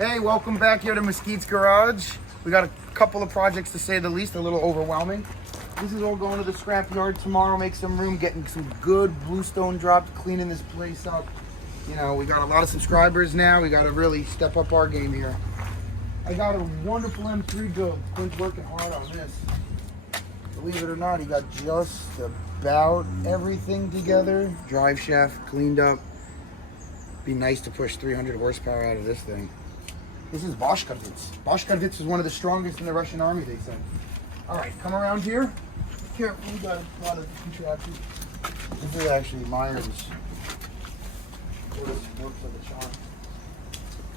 Hey, welcome back here to Mosquites Garage. We got a couple of projects to say the least, a little overwhelming. This is all going to the scrap yard tomorrow, make some room, getting some good bluestone drops, cleaning this place up. You know, we got a lot of subscribers now. We got to really step up our game here. I got a wonderful M3 build. Quinn's working hard on this. Believe it or not, he got just about everything together. Drive shaft cleaned up. Be nice to push 300 horsepower out of this thing. This is Mosquites. Mosquites is one of the strongest in the Russian army, they said. All right, come around here. Careful, we got a lot of contraptions. This is actually Myers.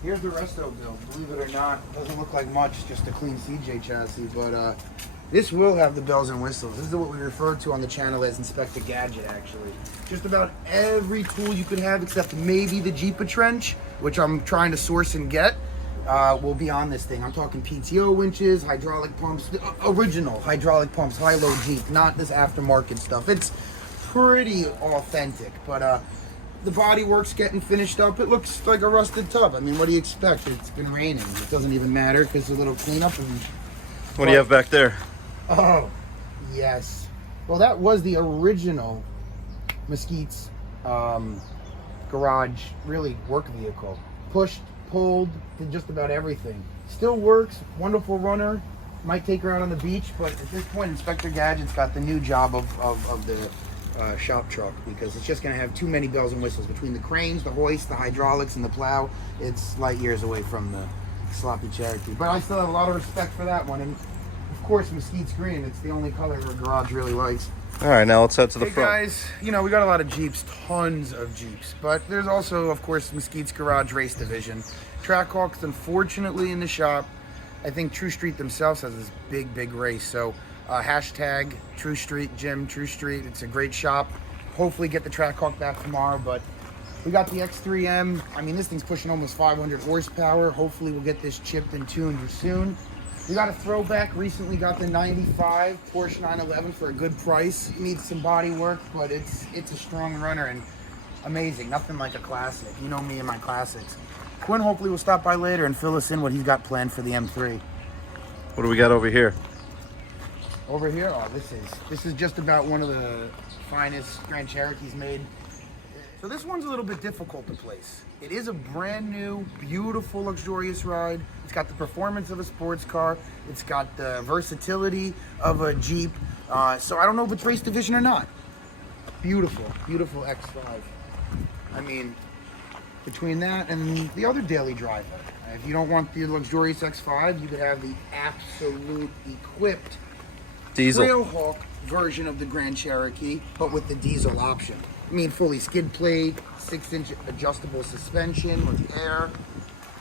Here's the resto build. Believe it or not, doesn't look like much, just a clean CJ chassis, but this will have the bells and whistles. This is what we refer to on the channel as Inspector Gadget, actually. Just about every tool you could have, except maybe the Jeep trench, which I'm trying to source and get, will be on this thing. I'm talking PTO winches, hydraulic pumps, original hydraulic pumps, high-low Jeep, not this aftermarket stuff. It's pretty authentic, but the body work's getting finished up. It looks like a rusted tub. I mean, what do you expect? It's been raining. It doesn't even matter because a little cleanup. What do you have back there? Oh, yes. Well, that was the original Mosquites Garage, really, work vehicle. Pushed, pulled, did just about everything. Still works, wonderful runner. Might take her out on the beach, but at this point, Inspector Gadget's got the new job of the shop truck, because it's just going to have too many bells and whistles between the cranes, the hoist, the hydraulics, and the plow. It's light years away from the sloppy Cherokee. But I still have a lot of respect for that one. And of course, Mosquite's green. It's the only color the garage really likes. All right, now let's head to the hey front. Guys, you know, we got a lot of Jeeps, tons of Jeeps, but there's also, of course, Mosquite's Garage race division. Trackhawks, unfortunately, in the shop. I think True Street themselves has this big race. So hashtag True Street, Jim, True Street. It's a great shop. Hopefully get the Trackhawk back tomorrow, but we got the X3M. I mean, this thing's pushing almost 500 horsepower. Hopefully we'll get this chipped and tuned soon. We got a throwback, recently got the 95 Porsche 911 for a good price. Needs some body work, but it's a strong runner and amazing. Nothing like a classic. You know me and my classics. Quinn hopefully will stop by later and fill us in what he's got planned for the M3. What do we got over here? Over here, oh, this is just about one of the finest Grand Cherokees made. So this one's a little bit difficult to place. It is a brand new, beautiful, luxurious ride. It's got the performance of a sports car. It's got the versatility of a Jeep. So I don't know if it's race division or not. Beautiful, beautiful X5. I mean, between that and the other daily driver. If you don't want the luxurious X5, you could have the absolute equipped Diesel Trailhawk version of the Grand Cherokee, but with the diesel option. I mean, fully skid plate, 6-inch adjustable suspension with air.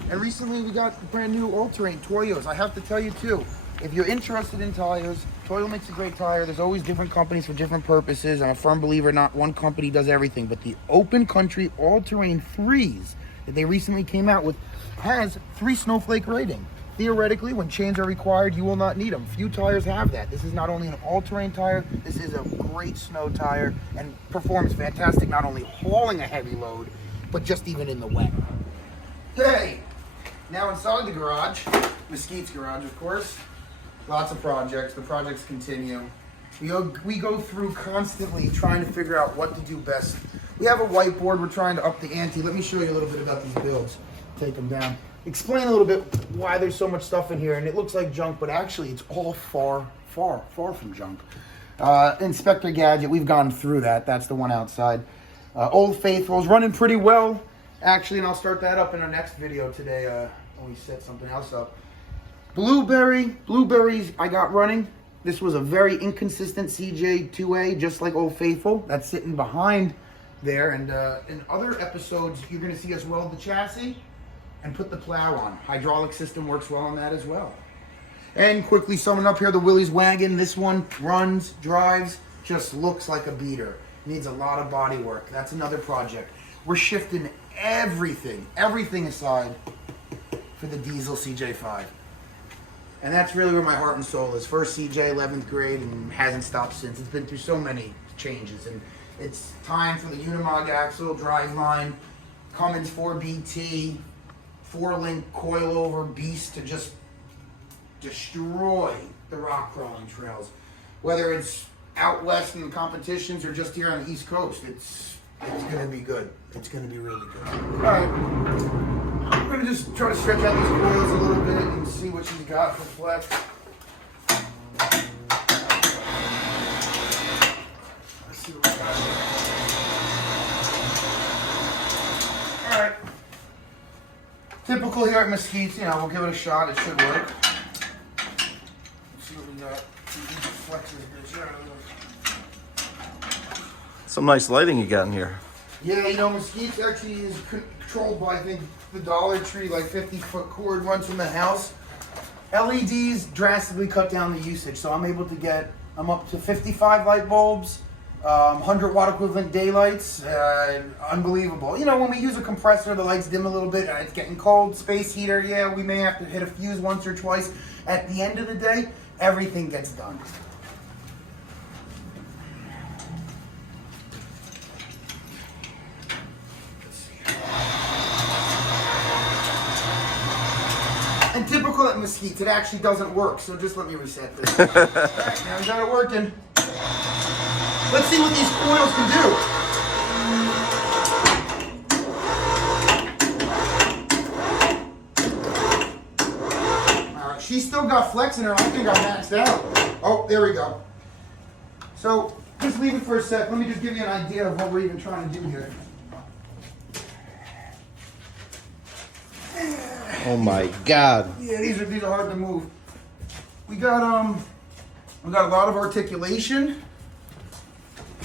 And recently we got brand new all-terrain Toyos. I have to tell you too, if you're interested in tires, Toyo makes a great tire. There's always different companies for different purposes. I'm a firm believer not one company does everything, but the open country all-terrain 3s that they recently came out with has 3 snowflake rating. Theoretically, when chains are required, you will not need them. Few tires have that. This is not only an all-terrain tire, this is a great snow tire and performs fantastic, not only hauling a heavy load, but just even in the wet. Hey, now inside the garage, Mosquite's Garage, of course. Lots of projects. The projects continue. We go through constantly trying to figure out what to do best. We have a whiteboard. We're trying to up the ante. Let me show you a little bit about these builds. Take them down. Explain a little bit why there's so much stuff in here, and it looks like junk, but actually it's all far from junk. Inspector Gadget, we've gone through that. That's the one outside. Old Faithful's running pretty well, actually, and I'll start that up in our next video today when we set something else up. Blueberries I got running. This was a very inconsistent CJ 2A, just like Old Faithful. That's sitting behind there, and in other episodes, you're going to see us weld the chassis and put the plow on. Hydraulic system works well on that as well. And quickly summing up here, the Willys wagon. This one runs, drives, just looks like a beater. Needs a lot of body work. That's another project. We're shifting everything aside for the diesel CJ5. And that's really where my heart and soul is. First CJ, 11th grade, and hasn't stopped since. It's been through so many changes. And it's time for the unimog axle, driveline, Cummins 4BT, 4-link coilover beast to just destroy the rock crawling trails. Whether it's out west in competitions or just here on the East Coast, it's gonna be good. It's gonna be really good. All right, I'm gonna just try to stretch out these coils a little bit and see what she's got for flex. Let's see what we got here. All right. Typical here at Mosquites, you know, we'll give it a shot. It should work. Let's see what we got. Flex this bitch out. Some nice lighting you got in here. Yeah, you know, Mosquites actually is controlled by, I think, the Dollar Tree, like 50-foot cord runs from the house. LEDs drastically cut down the usage, so I'm able to get, I'm up to 55 light bulbs, 100 watt equivalent daylights, unbelievable. You know, when we use a compressor, the lights dim a little bit, and it's getting cold, space heater, yeah, we may have to hit a fuse once or twice. At the end of the day, everything gets done. And typical at Mosquites, it actually doesn't work, so just let me reset this. All right, now we got it working. Let's see what these coils can do. All right, she's still got flex in her. I think I'm maxed out. Oh, there we go. So just leave it for a sec. Let me just give you an idea of what we're even trying to do here. Oh my God. Yeah, these are hard to move. We got a lot of articulation.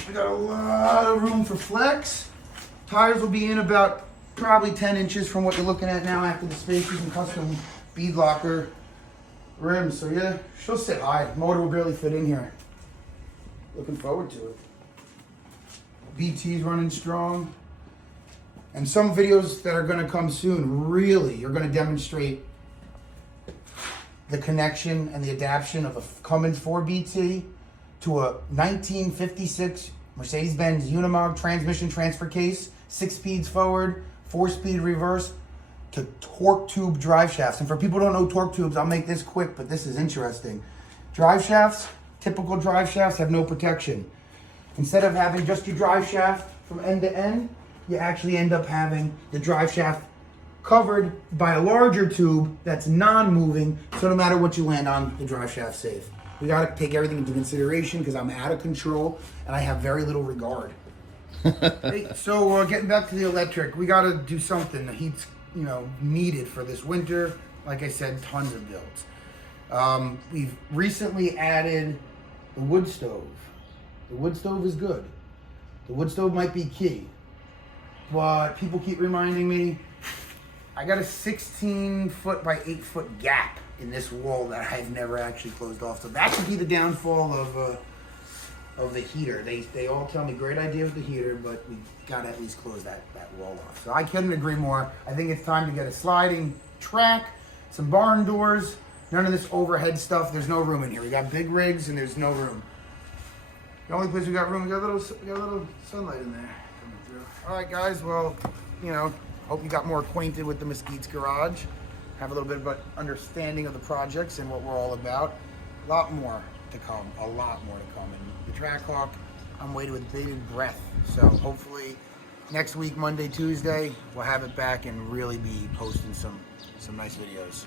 We got a lot of room for flex. Tires will be in about probably 10 inches from what you're looking at now after the spaces and custom bead locker rims. So yeah, she'll sit high. Motor will barely fit in here. Looking forward to it. BT's running strong. And some videos that are going to come soon, really, are going to demonstrate the connection and the adaptation of a Cummins 4BT to a 1956 Mercedes-Benz Unimog transmission transfer case, 6 speeds forward, 4-speed reverse, to torque tube drive shafts. And for people who don't know torque tubes, I'll make this quick, but this is interesting. Drive shafts, typical drive shafts, have no protection. Instead of having just your drive shaft from end to end, you actually end up having the drive shaft covered by a larger tube that's non-moving, so no matter what you land on, the drive shaft's safe. We gotta take everything into consideration because I'm out of control and I have very little regard. Hey, so getting back to the electric, we gotta do something. The heat's, you know, needed for this winter. Like I said, tons of builds. We've recently added the wood stove. The wood stove is good. The wood stove might be key. But people keep reminding me, I got a 16-foot by 8-foot gap in this wall that I've never actually closed off. So that could be the downfall of the heater. They all tell me great idea with the heater, but we gotta at least close that wall off. So I couldn't agree more. I think it's time to get a sliding track, some barn doors, none of this overhead stuff. There's no room in here. We got big rigs and there's no room. The only place we got room, we got a little sunlight in there. All right, guys, well, you know, hope you got more acquainted with the Mosquites Garage, have a little bit of an understanding of the projects and what we're all about. A lot more to come, a lot more to come. And the Trailhawk, I'm waiting with bated breath. So hopefully next week, Monday, Tuesday, we'll have it back and really be posting some nice videos.